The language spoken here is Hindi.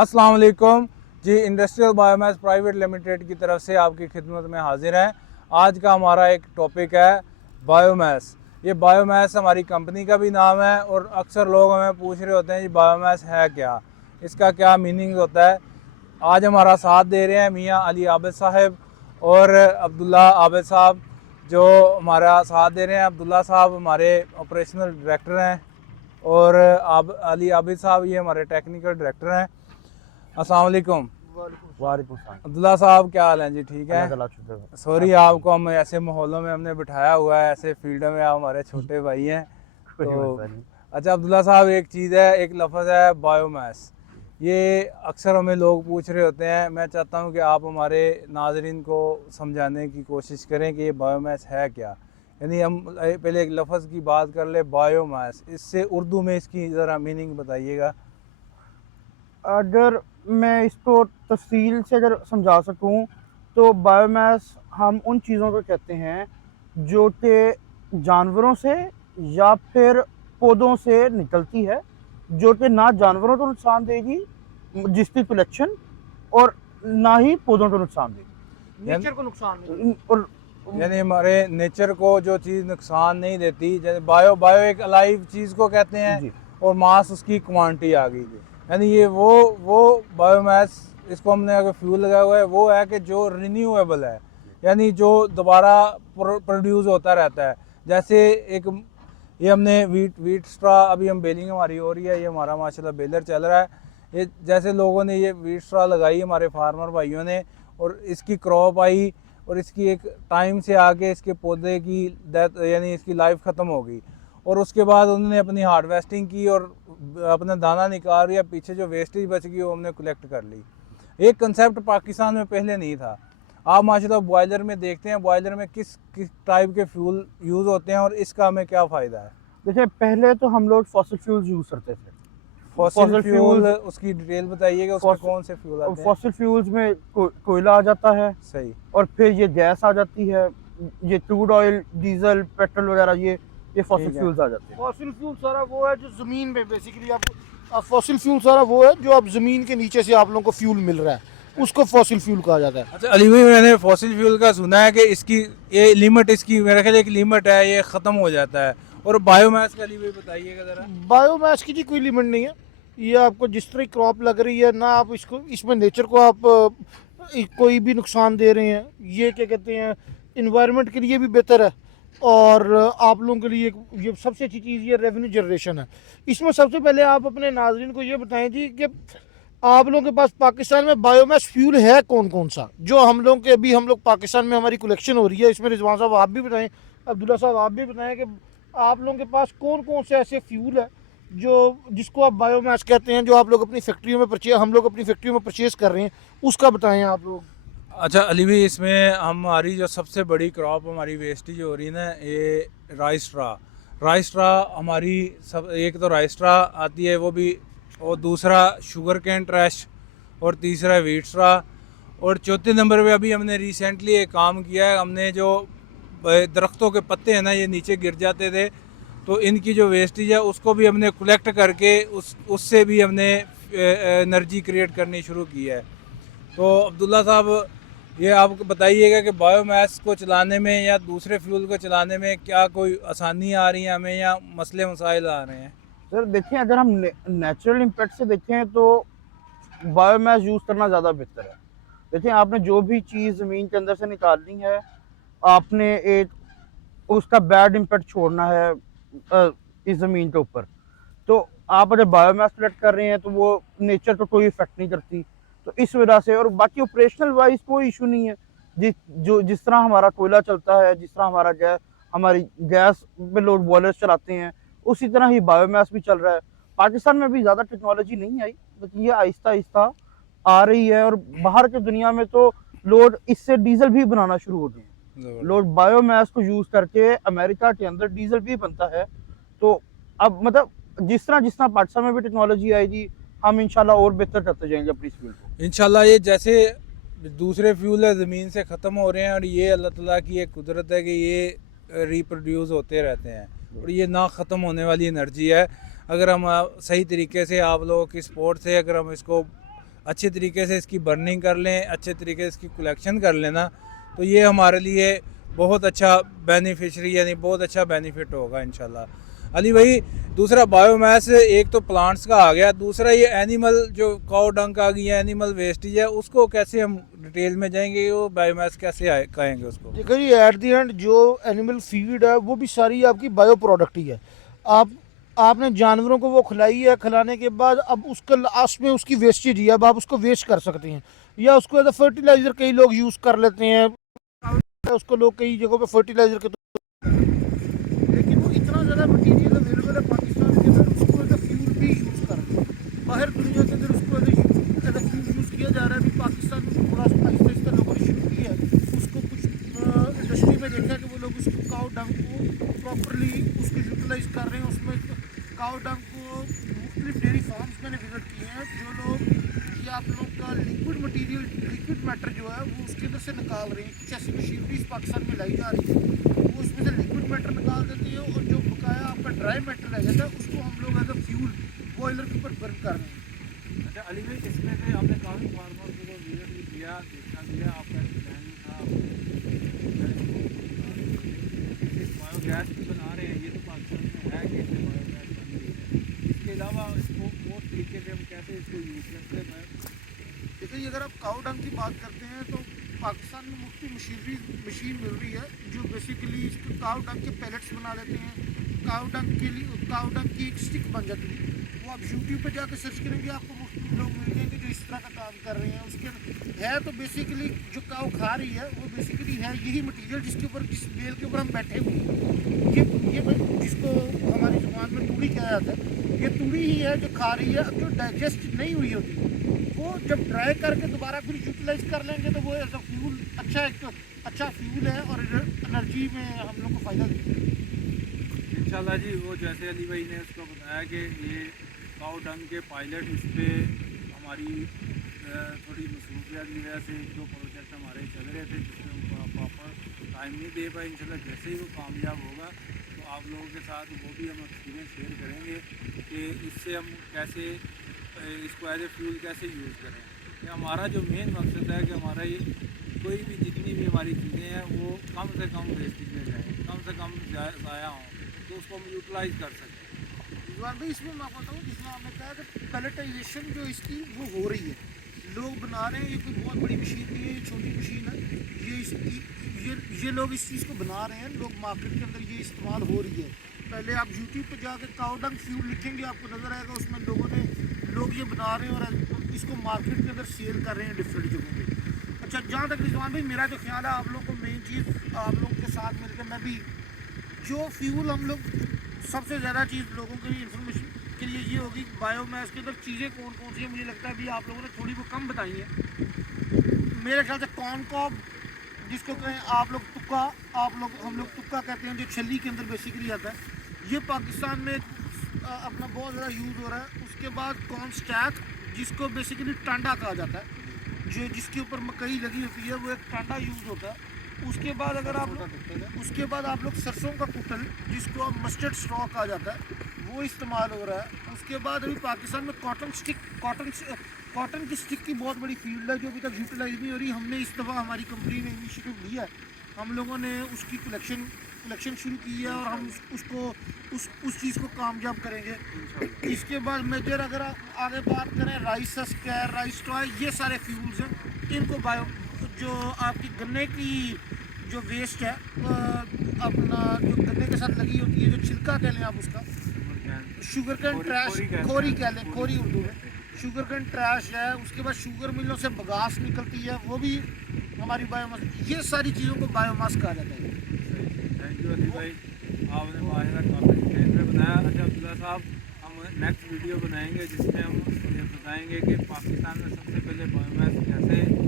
अस्सलाम वालेकुम जी। इंडस्ट्रियल बायोमास प्राइवेट लिमिटेड की तरफ से आपकी खिदमत में हाजिर हैं। आज का हमारा एक टॉपिक है बायोमास। ये बायोमास हमारी कंपनी का भी नाम है और अक्सर लोग हमें पूछ रहे होते हैं जी बायोमास है क्या, इसका क्या मीनिंग होता है। आज हमारा साथ दे रहे हैं मियाँ अली आबिद साहब और अब्दुल्ला आबिद साहब, जो हमारा साथ दे रहे हैं। अब्दुल्ला साहब हमारे ऑपरेशनल डायरेक्टर हैं और अली आबिद साहब ये हमारे टेक्निकल डायरेक्टर हैं। अस्सलाम वालेकुम। वालेकुम सलाम। अब्दुल्ला साहब क्या हाल हैं जी? ठीक है। अल्लाह ताला शुक्र है। सॉरी आपको हम ऐसे माहौलों में हमने बिठाया हुआ है, ऐसे फील्डों में, आप हमारे छोटे भाई हैं कोई तो। मसला नहीं। अच्छा अब्दुल्ला साहब, एक चीज़ है, एक लफ्ज़ है बायोमास, ये अक्सर हमें लोग पूछ रहे होते हैं। मैं चाहता हूँ कि आप हमारे नाजरीन को समझाने की कोशिश करें कि ये बायोमास है क्या। यानी हम पहले एक लफ्ज़ की बात कर ले, बायोमास, इससे उर्दू में इसकी ज़रा मीनिंग बताइएगा। अगर मैं इसको तफसील से अगर समझा सकूं तो बायोमास हम उन चीज़ों को कहते हैं जो कि जानवरों से या फिर पौधों से निकलती है, जो कि ना जानवरों को नुकसान देगी जिसकी कलेक्शन, और ना ही पौधों को नुकसान देगी, नेचर को नुकसान नहीं। और यानी हमारे नेचर को जो चीज़ नुकसान नहीं देती, जैसे बायो बायो एक अलाइव चीज़ को कहते हैं जी और मास उसकी क्वांटिटी आ गई। यानी ये वो बायोमास, इसको हमने अगर फ्यूल लगाया हुआ है, वो है कि जो रिन्यूएबल है, यानी जो दोबारा प्रोड्यूस होता रहता है। जैसे एक ये हमने वीट स्ट्रा, अभी हम बेलिंग हमारी हो रही है, ये हमारा माशाल्लाह बेलर चल रहा है। ये जैसे लोगों ने ये वीट स्ट्रा लगाई, हमारे फार्मर भाइयों ने, और इसकी क्रॉप आई और इसकी एक टाइम से आगे इसके पौधे की डेथ, यानी इसकी लाइफ ख़त्म हो गई, और उसके बाद उन्होंने अपनी हार्वेस्टिंग की और अपना दाना निकाल दिया, पीछे जो वेस्टेज बच गई वो हमने कलेक्ट कर ली। एक कंसेप्ट पाकिस्तान में पहले नहीं था। आप माशाल्लाह बॉयलर में देखते हैं, बॉयलर में किस किस टाइप के फ्यूल यूज़ होते हैं और इसका हमें क्या फ़ायदा है। देखिए, पहले तो हम लोग फॉसिल फ्यूल्स यूज़ करते थे। फॉसिल फ्यूल, उसकी डिटेल बताइएगा, उसमें कौन से फ्यूल आते हैं। फॉसिल फ्यूल्स में कोयला आ जाता है, सही। और फिर ये गैस आ जाती है, ये क्रूड ऑयल, डीजल, पेट्रोल वगैरह, ये फॉसिल ठीक है। फ्यूल्स आ जाते हैं। फॉसिल फ्यूल सारा वो है जो ज़मीन में बेसिकली आप फॉसिल फ्यूल सारा वो है जो आप ज़मीन के नीचे से आप लोगों को फ्यूल मिल रहा है, उसको फॉसिल फ्यूल कहा जाता है। अच्छा अली भाई, मैंने फॉसिल फ्यूल का सुना है कि इसकी ये लिमिट, इसकी मेरे ख्याल एक लिमिट है, ये ख़त्म हो जाता है। और बायोमास का अली भाई बताइएगा ज़रा। बायोमास की जी कोई लिमिट नहीं है। ये आपको जिस तरह क्रॉप लग रही है ना, आप इसको इसमें नेचर को आप कोई भी नुकसान दे रहे हैं, ये क्या कहते हैं, इन्वायरमेंट के लिए भी बेहतर है, और आप लोगों के लिए ये सबसे अच्छी चीज़ ये रेवेन्यू जनरेशन है। इसमें सबसे पहले आप अपने नाजरीन को ये बताएं जी कि आप लोगों के पास पाकिस्तान में बायोमास फ्यूल है कौन कौन सा, जो हम लोग के अभी हम लोग पाकिस्तान में हमारी कलेक्शन हो रही है। इसमें रिजवान साहब आप भी बताएं, अब्दुल्ला साहब आप भी बताएं कि आप लोगों के पास कौन कौन से ऐसे फ्यूल है जो जिसको आप बायोमास कहते हैं, जो आप लोग अपनी फैक्ट्रियों में हम लोग अपनी फैक्ट्रियों में परचेज कर रहे हैं, उसका बताएं आप लोग। अच्छा अली भाई, इसमें हमारी जो सबसे बड़ी क्रॉप हमारी वेस्टेज हो रही है ना, ये राइस्ट्रा हमारी सब, एक तो राइस्ट्रा आती है वो भी, और दूसरा शुगर कैन ट्रैश, और तीसरा वीटस्ट्रा, और चौथे नंबर पे अभी हमने रिसेंटली एक काम किया है। हमने जो दरख्तों के पत्ते हैं ना, ये नीचे गिर जाते थे, तो इनकी जो वेस्टेज है उसको भी हमने कलेक्ट करके उससे भी हमने एनर्जी क्रिएट करनी शुरू की है। तो अब्दुल्ला साहब, ये आप बताइएगा कि बायोमास को चलाने में या दूसरे फ्यूल को चलाने में क्या कोई आसानी आ रही है हमें, या मसले मसाइल आ रहे हैं। सर देखिए, अगर हम नेचुरल इम्पैक्ट से देखें तो बायोमास यूज़ करना ज़्यादा बेहतर है। देखिए, आपने जो भी चीज़ ज़मीन के अंदर से निकालनी है, आपने एक उसका बैड इम्पैक्ट छोड़ना है इस ज़मीन के ऊपर। तो आप अगर बायोमास कलेक्ट कर रहे हैं तो वो नेचर को कोई इफेक्ट नहीं करती। तो इस वजह से, और बाकी ऑपरेशनल वाइज कोई इशू नहीं है। जिस तरह हमारा कोयला चलता है, जिस तरह हमारी गैस पे लोड बॉयलर्स चलाते हैं, उसी तरह ही बायोमास भी चल रहा है। पाकिस्तान में भी ज़्यादा टेक्नोलॉजी नहीं आई, लेकिन ये आहिस्ता आहिस्ता आ रही है, और बाहर की दुनिया में तो लोग इससे डीजल भी बनाना शुरू हो गए हैं। लोग बायोमास को यूज़ करके, अमेरिका के अंदर डीजल भी बनता है। तो अब मतलब जिस तरह पाकिस्तान में भी टेक्नोलॉजी आएगी, हम इंशाल्लाह और बेहतर करते जाएंगे अपनी इस फील्ड को। इंशाल्लाह ये जैसे दूसरे फ्यूल है ज़मीन से ख़त्म हो रहे हैं, और ये अल्लाह ताला की एक कुदरत है कि ये रिप्रोड्यूस होते रहते हैं, और ये ना ख़त्म होने वाली एनर्जी है। अगर हम सही तरीके से आप लोगों की सपोर्ट से अगर हम इसको अच्छे तरीके से इसकी बर्निंग कर लें, अच्छे तरीके से इसकी कलेक्शन कर लेना, तो ये हमारे लिए बहुत अच्छा बेनिफिशरी यानी बहुत अच्छा बेनिफिट होगा इंशाल्लाह। अली भाई, दूसरा बायोमास एक तो प्लांट्स का आ गया, दूसरा ये एनिमल जो काउ डंक आ गई है, एनिमल वेस्टेज है, उसको कैसे हम डिटेल में जाएंगे, वो बायोमास कैसे कहेंगे उसको? देखो जी, एट दी एंड जो एनिमल फीड है वो भी सारी आपकी बायो प्रोडक्ट ही है। आपने जानवरों को वो खिलाई है, खिलाने के बाद अब उसका लास्ट में उसकी वेस्टेज ही है, अब आप उसको वेस्ट कर सकते हैं या उसको एज अ फर्टिलाइज़र कई लोग यूज़ कर लेते हैं, उसको लोग कई जगहों पे फर्टिलाइज़र के लेकिन वो इतना ज़्यादा मटीरियल अवेलेबल है पाकिस्तान के अंदर, उसको एज अ फ्यूल भी यूज़ कर रहे हैं। बाहर दुनिया के अंदर उसको एज अ फ्यूल यूज़ किया जा रहा है। अभी पाकिस्तान में थोड़ा सा आहिस्ता आहिस्ता लोगों ने शुरू की है उसको, कुछ इंडस्ट्री में देखा कि वो लोग उसको काउ डंक को प्रॉपरली उसको यूटिलाइज कर रहे हैं। उसमें काउ डंक को मुख्तलिफ डेयरी फार्म्स मैंने विजिट किए हैं, जो लोग ये आप लोगों का लिक्विड मटीरियल, लिक्विड मैटर जो है वो उसके अंदर से निकाल रहे हैं। कुछ ऐसी मशीनरीज पाकिस्तान में लाई जा रही है, वो उसमें से लिक्विड मैटर निकाल देती है और जो बकाया आपका ड्राई मैटर रह जाता है उसको हम लोग एज अ फ्यूल बॉयलर के ऊपर बर्न कर रहे हैं। अच्छा अली भाई, इसमें से आपने काफ़ी फार्मर्स को विजिट भी किया, देखा भी है, आपका प्लान था बायोगैस भी बना रहे हैं, ये तो पाकिस्तान में है कि बायोगैस बन रही है, इसके अलावा इसको और तरीके से हम कैसे इसको यूज़ करते हैं? देखिए, अगर आप काउ डंक की बात करते हैं तो पाकिस्तान में मुख्तलिफ मशीन मिल रही है जो बेसिकली इसके काउ डंक के पैलेट्स बना लेते हैं। काउ डंक के लिए काउ डंक की एक स्टिक बन जाती है, वो आप यूट्यूब पे जाकर सर्च करेंगे आपको मुख्तलिफ लोग मिल जाएंगे जो इस तरह का काम कर रहे हैं। उसके है तो बेसिकली जो काउ खा रही है वो बेसिकली है यही मटीरियल जिसके ऊपर, जिस बेल के ऊपर हम बैठे हुए हैं, ये जिसको हमारी जुबान में तूड़ी कहा जाता है, ये तूड़ी ही है जो खा रही है। अब जो डाइजेस्ट नहीं हुई होती वो जब ड्राई करके दोबारा फिर यूटिलाइज कर लेंगे तो वो एज अ फ्यूल अच्छा फ्यूल है और एनर्जी में हम लोग को फ़ायदा देगा इंशाल्लाह जी। वो जैसे अली भाई ने उसको बताया कि ये काउ डंक के पायलट, इस पर हमारी थोड़ी मसरूफियात की वजह से जो प्रोजेक्ट हमारे चल रहे थे जिसमें हम प्रॉपर टाइम नहीं दे पाए, इंशाल्लाह जैसे ही वो कामयाब होगा तो आप लोगों के साथ वो भी हम एक्सपीरियंस शेयर करेंगे कि इससे हम कैसे इसको एज ए फ्यूल कैसे यूज़ करें। कि हमारा जो मेन मकसद है कि हमारा ये कोई भी जितनी भी हमारी चीज़ें हैं वो कम से कम वेस्टेज में जाए, कम से कम ज़ाया हों, तो उसको हम यूटिलाइज़ कर सकें। रिजवान भाई, इसमें मैं आपको बताऊँ, जिसमें आपने कहा कि पैलेटाइजेशन जो इसकी वो हो रही है, लोग बना रहे हैं, ये कोई बहुत बड़ी मशीन नहीं है, ये छोटी मशीन है, ये लोग इस चीज़ को बना रहे हैं, लोग मार्केट के अंदर ये इस्तेमाल हो रही है। पहले आप यूट्यूब पे जाके काउ डंक फ्यूल लिखेंगे आपको नज़र आएगा, उसमें लोग ये बना रहे हैं और इसको मार्केट के अंदर सेल कर रहे हैं डिफरेंट जगहों पे। अच्छा, जहाँ तक रिजवान भाई मेरा जो ख्याल है, आप लोगों को मेन चीज़ आप लोगों के साथ मिलकर मैं भी जो फ्यूल हम लोग सबसे ज़्यादा चीज़ लोगों के लिए इंफॉर्मेशन के लिए ये होगी बायोमास के अंदर चीज़ें कौन कौन सी हैं। मुझे लगता है अभी आप लोगों ने थोड़ी वो कम बताई है। मेरे ख्याल से कॉर्न कॉब जिसको कहें आप लोग तुक्का, हम लोग तुक्का कहते हैं, जो छली के अंदर बेसिकली आता है, ये पाकिस्तान में अपना बहुत ज़्यादा यूज़ हो रहा है। उसके बाद कॉर्न स्टैक जिसको बेसिकली टांडा कहा जाता है, जो जिसके ऊपर मकई लगी होती है, वो एक टांडा यूज़ होता है। उसके बाद अगर आप लोग सरसों का कुटल जिसको अब मस्टर्ड स्ट्रॉ कहा जाता है, वो इस्तेमाल हो रहा है। उसके बाद अभी पाकिस्तान में कॉटन की स्टिक की बहुत बड़ी फील्ड है जो अभी तक यूटिलाइज नहीं हो रही। हमने इस दफ़ा हमारी कंपनी ने इनिशिएटिव लिया है, हम लोगों ने उसकी कलेक्शन शुरू की है और हम उस चीज़ को कामयाब करेंगे। इसके बाद मेजर अगर आगे बात करें, राइस स्क्वायर, राइस टॉय, ये सारे फ्यूल्स हैं। इनको जो आपकी गन्ने की जो वेस्ट है, अपना जो गन्ने के साथ लगी होती है, जो छिलका कह लें आप उसका, शुगर कैन ट्रैश, खोरी कह लें, खोरी उर्दू में शुगर कैन ट्रैश है। उसके बाद शुगर मिलों से बगास निकलती है, वो भी हमारी बायोमास, ये सारी चीज़ों को बायोमास कहा जाता है। थैंक यू अली भाई, आपने माहिरा काफ़ी डिटेल में बताया। अच्छा अब्दुल्ला साहब, हम नेक्स्ट वीडियो बनाएंगे जिसमें हम ये बताएंगे कि पाकिस्तान में सबसे पहले बायोमास कैसे